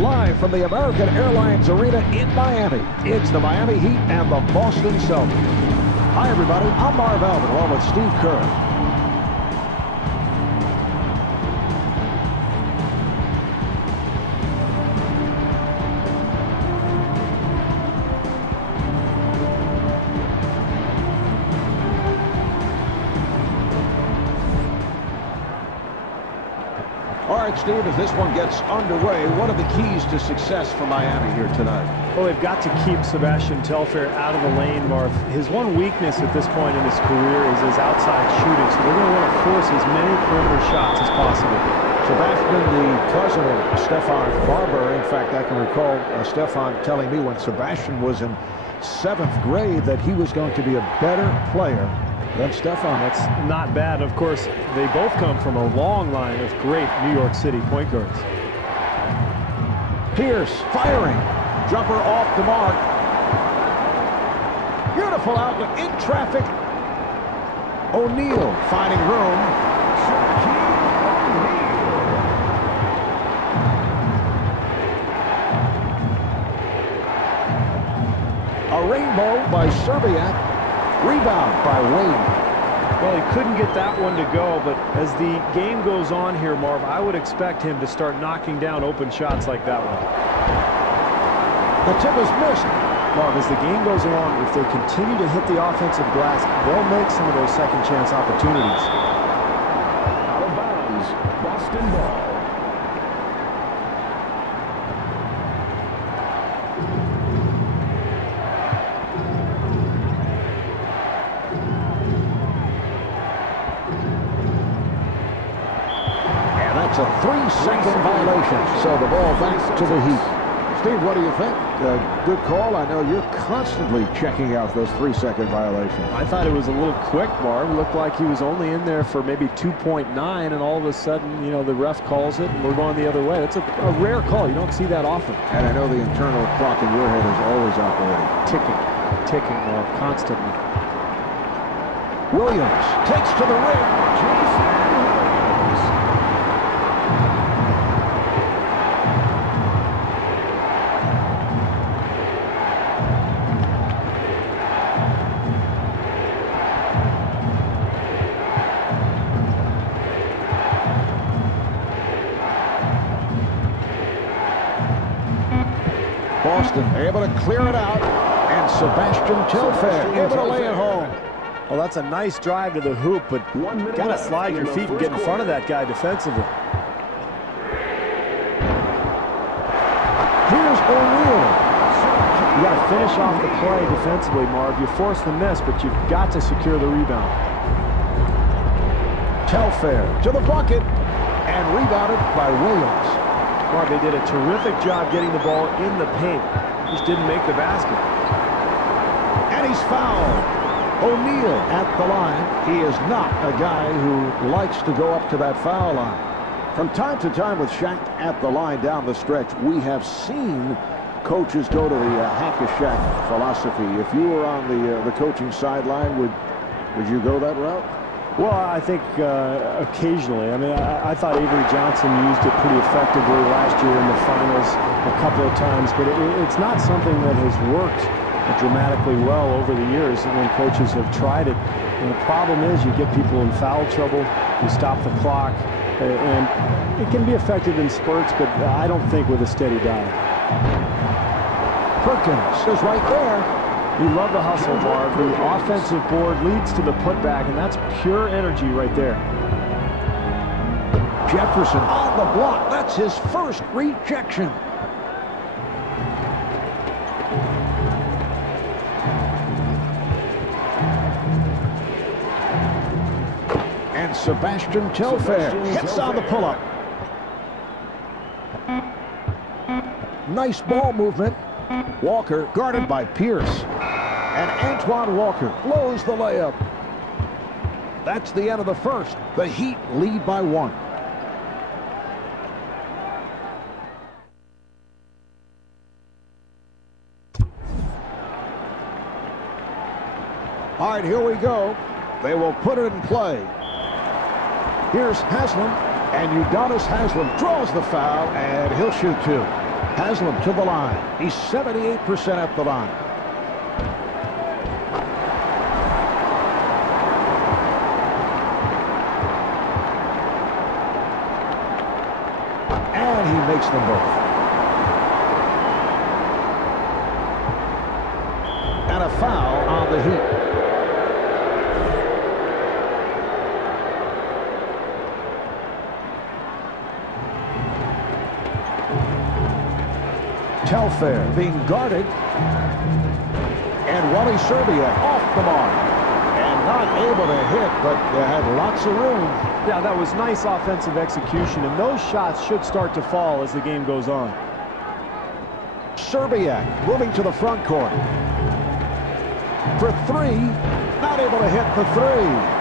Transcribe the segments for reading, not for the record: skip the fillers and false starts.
Live from the American Airlines Arena in Miami, it's the Miami Heat and the Boston Celtics. Hi, everybody. I'm Marv Alvin, along with Steve Kerr. All right, Steve, as this one gets underway, what are the keys to success for Miami here tonight? Well, they've got to keep Sebastian Telfair out of the lane, Marv. His one weakness at this point in his career is his outside shooting, so they're going to want to force as many perimeter shots as possible. Sebastian, the cousin of Stefan Barber. In fact, I can recall Stefan telling me when Sebastian was in 7th grade that he was going to be a better player than Stefan. That's not bad. Of course, they both come from a long line of great New York City point guards. Pierce firing. Jumper off the mark. Beautiful outlet in traffic. O'Neal finding room. A rainbow by Serbiak. Rebound by Wade. Well, he couldn't get that one to go, but as the game goes on here, Marv, I would expect him to start knocking down open shots like that one. The tip is missed. Marv, as the game goes along, if they continue to hit the offensive glass, they'll make some of those second chance opportunities. Out of bounds, Boston ball. It's a 3-second violation, so the ball back to the Heat. Steve, what do you think? Good call. I know you're constantly checking out those 3-second violations. I thought it was a little quick, Marv. It looked like he was only in there for maybe 2.9, and all of a sudden, you know, the ref calls it, and we're going the other way. It's a rare call. You don't see that often. And I know the internal clock in your head is always operating. Ticking, Marv, constantly. Williams takes to the rim. Boston able to clear it out, and Sebastian Telfair able to lay it home. Well, that's a nice drive to the hoop, but got to slide your feet and get in front of that guy defensively. Here's O'Neal. You got to finish off the play defensively, Marv. You force the miss, but you've got to secure the rebound. Telfair to the bucket, and rebounded by Williams. Marv, they did a terrific job getting the ball in the paint. Just didn't make the basket. And he's fouled. O'Neal at the line. He is not a guy who likes to go up to that foul line. From time to time with Shaq at the line down the stretch, we have seen coaches go to the hack-a-Shaq philosophy. If you were on the coaching sideline, would you go that route? Well, I think occasionally. I mean, I thought Avery Johnson used it pretty effectively last year in the finals a couple of times, but it's not something that has worked dramatically well over the years when coaches have tried it. And the problem is you get people in foul trouble, you stop the clock, and it can be effective in spurts, but I don't think with a steady diet. Perkins is right there. You love the hustle, Marv. The offensive board leads to the putback, and that's pure energy right there. Jefferson on the block. That's his first rejection. And Sebastian Telfair hits on the pull-up. Nice ball movement. Walker guarded by Pierce. And Antoine Walker blows the layup. That's the end of the first. The Heat lead by 1. All right, here we go. They will put it in play. Here's Haslam, and Udonis Haslam draws the foul, and he'll shoot 2. Haslam to the line. He's 78% at the line. And he makes them both. And a foul on the Heat. Telfair being guarded, and Wally Serbia off the mark and not able to hit, but they had lots of room. Yeah, that was nice offensive execution, and those shots should start to fall as the game goes on. Serbia moving to the front court for three, not able to hit the three.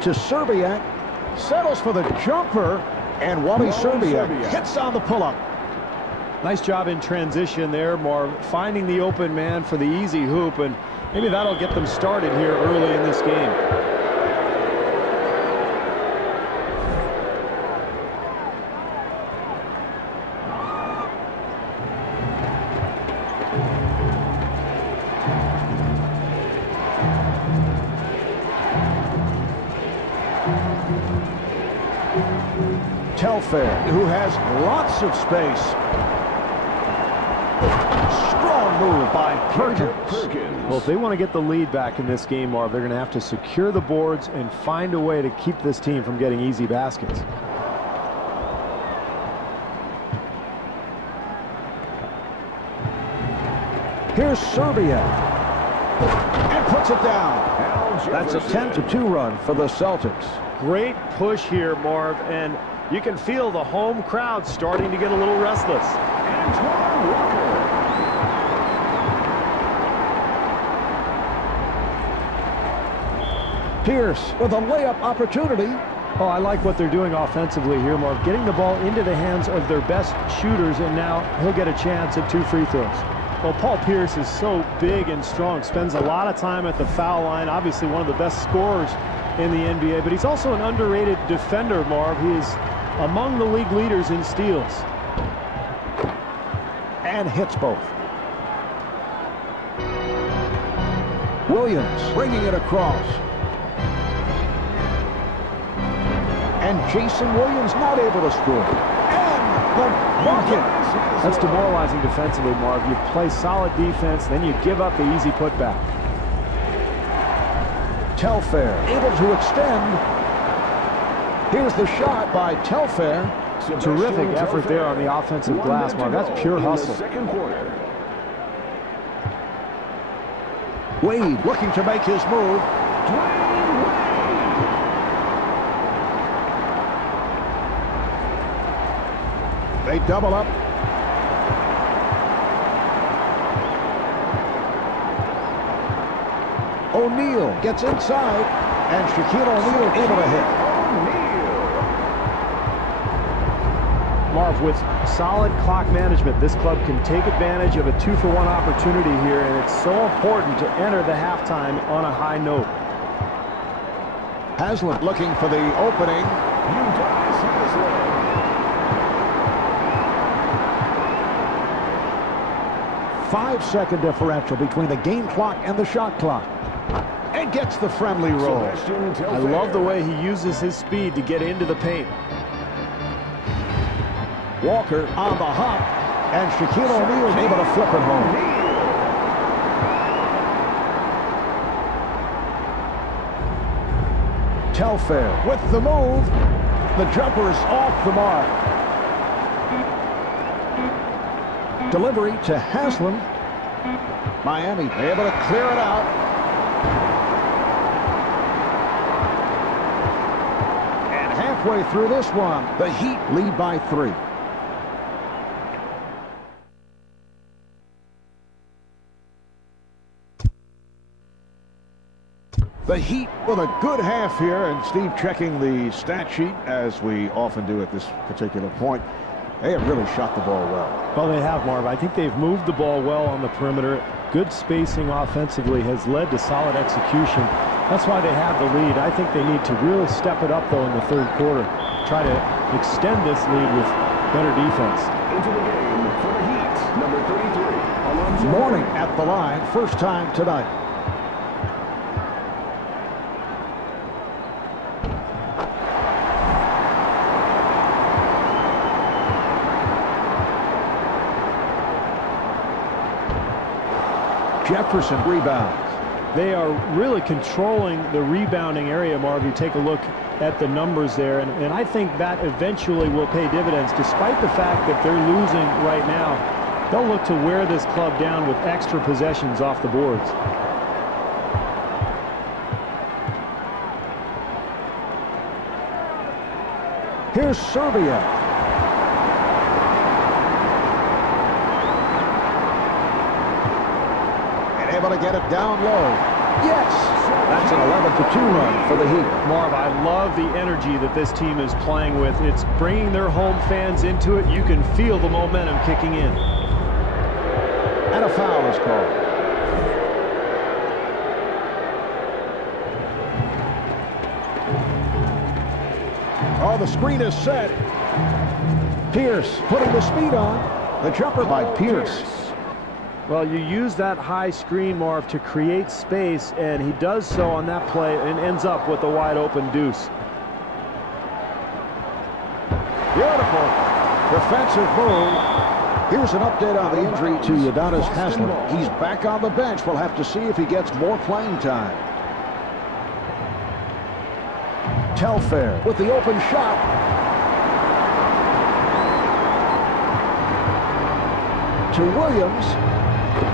To Serbia, settles for the jumper, and Wally Serbia hits on the pull-up. Nice job in transition there, Marv, finding the open man for the easy hoop, and maybe that'll get them started here early in this game. Telfair, who has lots of space. Strong move by Perkins. Well, if they want to get the lead back in this game, Marv, they're going to have to secure the boards and find a way to keep this team from getting easy baskets. Here's Serbia. And puts it down. That's a 10-2 run for the Celtics. Great push here, Marv, and you can feel the home crowd starting to get a little restless. Pierce with a layup opportunity. Oh, I like what they're doing offensively here, Marv. Getting the ball into the hands of their best shooters, and now he'll get a chance at 2 free throws. Well, Paul Pierce is so big and strong, spends a lot of time at the foul line, obviously one of the best scorers in the NBA, but he's also an underrated defender, Marv. He is among the league leaders in steals. And hits both. Williams bringing it across. And Jason Williams not able to score. And the bucket. That's demoralizing defensively, Marv. You play solid defense, then you give up the easy putback. Telfair able to extend. Here's the shot by Telfair. Terrific effort there on the offensive glass, Marv. That's pure hustle. Wade looking to make his move. They double up. O'Neal gets inside, and Shaquille O'Neal able to hit. Marv, with solid clock management, this club can take advantage of a 2-for-1 opportunity here, and it's so important to enter the halftime on a high note. Haslam looking for the opening. 5-second differential between the game clock and the shot clock. And gets the friendly roll. I love the way he uses his speed to get into the paint. Walker on the hop, and Shaquille O'Neal is able to flip it home. Telfair with the move. The jumper is off the mark. Delivery to Haslam. Miami able to clear it out. And halfway through this one, the Heat lead by 3. The Heat with a good half here, and Steve checking the stat sheet, as we often do at this particular point. They have really shot the ball well. Well, they have, Marv. I think they've moved the ball well on the perimeter. Good spacing offensively has led to solid execution. That's why they have the lead. I think they need to really step it up, though, in the third quarter. Try to extend this lead with better defense. Into the game for the Heat, number 33. Morning at the line, first time tonight. Jefferson rebounds. They are really controlling the rebounding area, Marv. You take a look at the numbers there, and I think that eventually will pay dividends. Despite the fact that they're losing right now, they'll look to wear this club down with extra possessions off the boards. Here's Serbia. Able to get it down low. Yes! That's an 11-2 run for the Heat. Marv, I love the energy that this team is playing with. It's bringing their home fans into it. You can feel the momentum kicking in. And a foul is called. Oh, the screen is set. Pierce putting the speed on. The jumper by Pierce. Well, you use that high screen, Marv, to create space, and he does so on that play and ends up with a wide-open deuce. Beautiful defensive move. Here's an update on the injury to Udonis Haslem. He's back on the bench. We'll have to see if he gets more playing time. Telfair with the open shot. To Williams.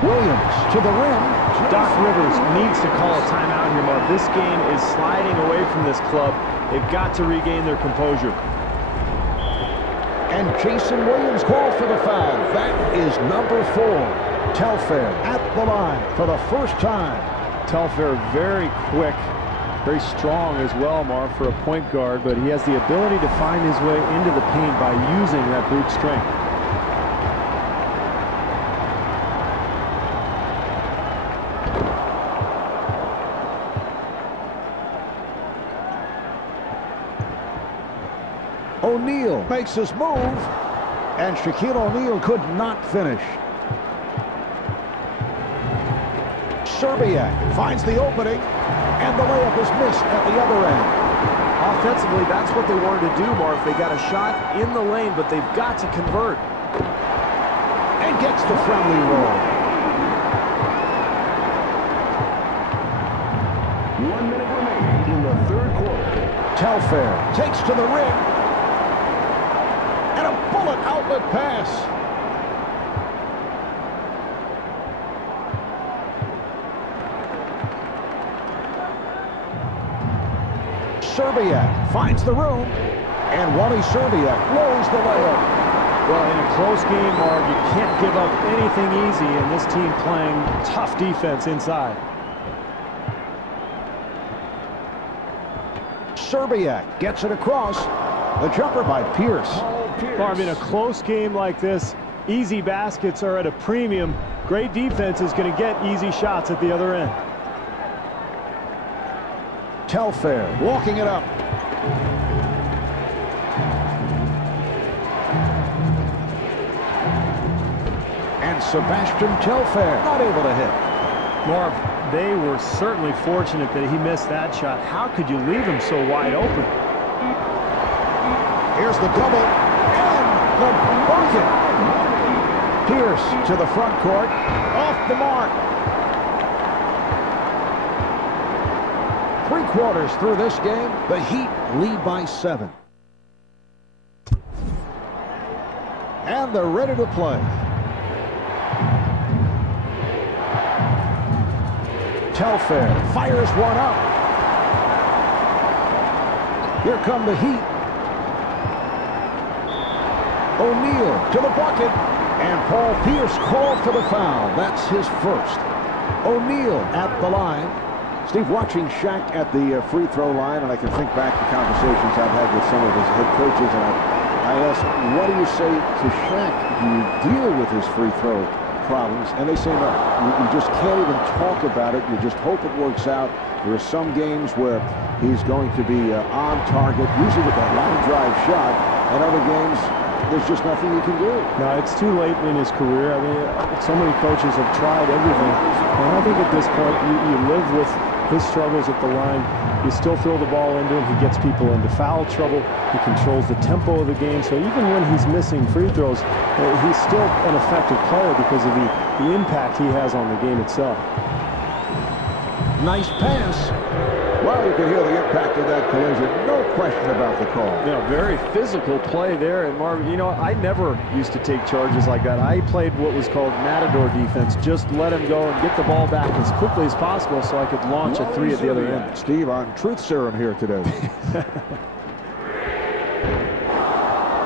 Williams to the rim. Doc Rivers needs to call a timeout here, Marv. This game is sliding away from this club. They've got to regain their composure. And Jason Williams called for the foul. That is number 4. Telfair at the line for the first time. Telfair very quick, very strong as well, Marv, for a point guard, but he has the ability to find his way into the paint by using that brute strength. O'Neal makes his move, and Shaquille O'Neal could not finish. Serbiak finds the opening, and the layup is missed at the other end. Offensively, that's what they wanted to do, Marv. They got a shot in the lane, but they've got to convert. And gets the friendly roll. 1 minute remaining in the third quarter. Telfair takes to the rim. And a bullet outlet pass. Serbiak finds the room, and Wally Serbiak blows the layup. Well, in a close game, Marv, you can't give up anything easy, and this team playing tough defense inside. Serbiak gets it across. The jumper by Pierce. Marv, in a close game like this, easy baskets are at a premium. Great defense is going to get easy shots at the other end. Telfair walking it up. And Sebastian Telfair not able to hit. Marv, they were certainly fortunate that he missed that shot. How could you leave him so wide open? Here's the double and the bucket. Pierce to the front court, off the mark. 3 quarters through this game, the Heat lead by 7. And they're ready to play. Telfair fires one up. Here come the Heat. O'Neal to the bucket, and Paul Pierce called for the foul. That's his first. O'Neal at the line. Steve, watching Shaq at the free throw line, and I can think back to conversations I've had with some of his head coaches, and I I asked, what do you say to Shaq? Do you deal with his free throw problems? And they say no. You just can't even talk about it. You just hope it works out. There are some games where he's going to be on target, usually with that line drive shot, and other games there's just nothing you can do. No, it's too late in his career. I mean, so many coaches have tried everything. And I think at this point, you live with his struggles at the line. You still throw the ball into him. He gets people into foul trouble. He controls the tempo of the game. So even when he's missing free throws, he's still an effective player because of the impact he has on the game itself. Nice pass. Well, you can hear the impact of that collision. No question about the call. Yeah, very physical play there. And Marvin, you know, I never used to take charges like that. I played what was called matador defense. Just let him go and get the ball back as quickly as possible so I could launch a three at the other end. Steve on truth serum here today.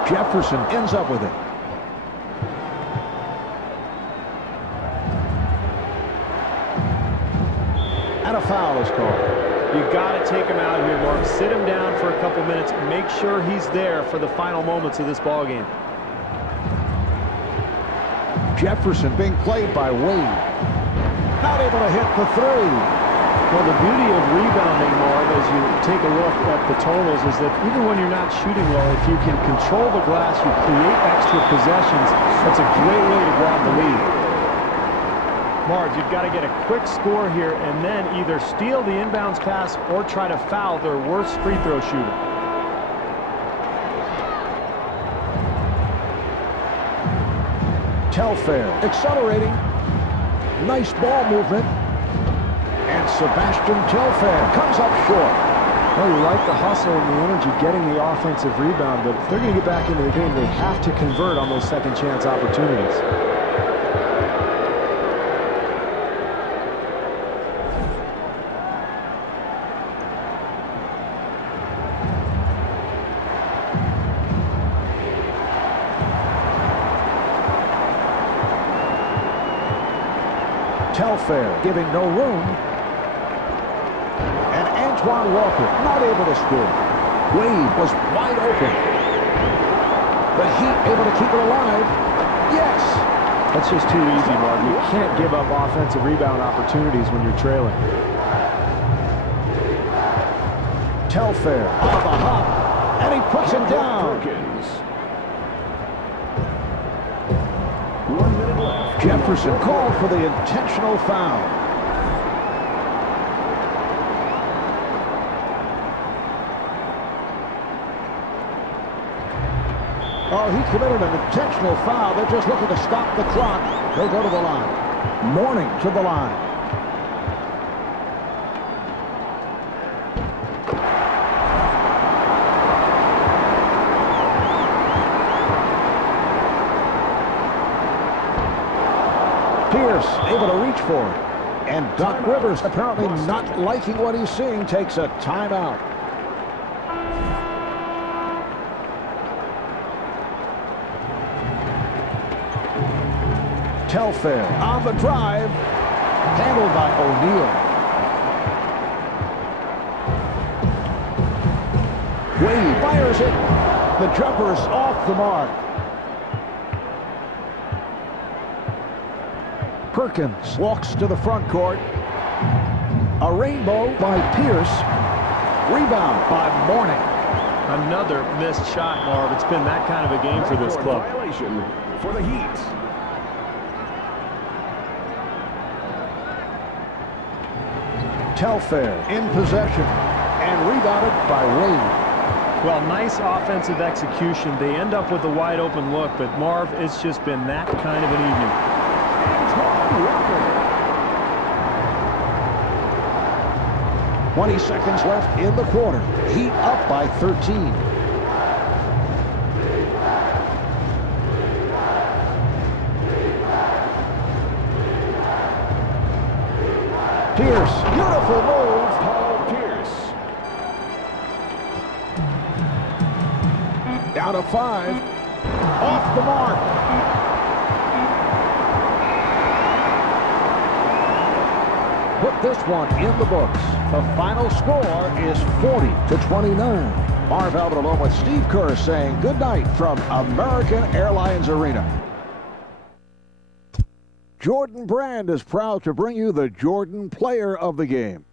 Jefferson ends up with it. And a foul is called. You got to take him out here, Mark. Sit him down for a couple minutes. Make sure he's there for the final moments of this ball game. Jefferson being played by Wade. Not able to hit the three. Well, the beauty of rebounding, Marv, as you take a look at the totals, is that even when you're not shooting well, if you can control the glass, you create extra possessions, that's a great way to grab the lead. Marv, you've got to get a quick score here and then either steal the inbounds pass or try to foul their worst free throw shooter. Telfair accelerating. Nice ball movement. And Sebastian Telfair comes up short. Well, you like the hustle and the energy getting the offensive rebound, but if they're going to get back into the game, they have to convert on those second chance opportunities. Telfair giving no room. And Antoine Walker not able to score. Wade was wide open. The Heat able to keep it alive. Yes. That's just too easy, Mark. You can't give up offensive rebound opportunities when you're trailing. Telfair on the hop. And he puts him down. Jefferson called for the intentional foul. Oh, he committed an intentional foul. They're just looking to stop the clock. They'll go to the line. Mourning to the line. Pierce able to reach for it. And Doc Rivers, apparently not liking what he's seeing, takes a timeout. Telfair on the drive. Handled by O'Neal. Wade fires it. The jumper is off the mark. Perkins walks to the front court. A rainbow by Pierce. Rebound by Mourning. Another missed shot, Marv. It's been that kind of a game for this club. Violation for the Heat. Telfair in possession and rebounded by Wade. Well, nice offensive execution. They end up with a wide open look, but Marv, it's just been that kind of an evening. 20 seconds left in the quarter. Heat up by 13. Pierce, beautiful move. Paul Pierce. Down to 5. Off the mark. Put this one in the books. The final score is 40-29. Marv Albert along with Steve Kerr saying good night from American Airlines Arena. Jordan Brand is proud to bring you the Jordan Player of the Game.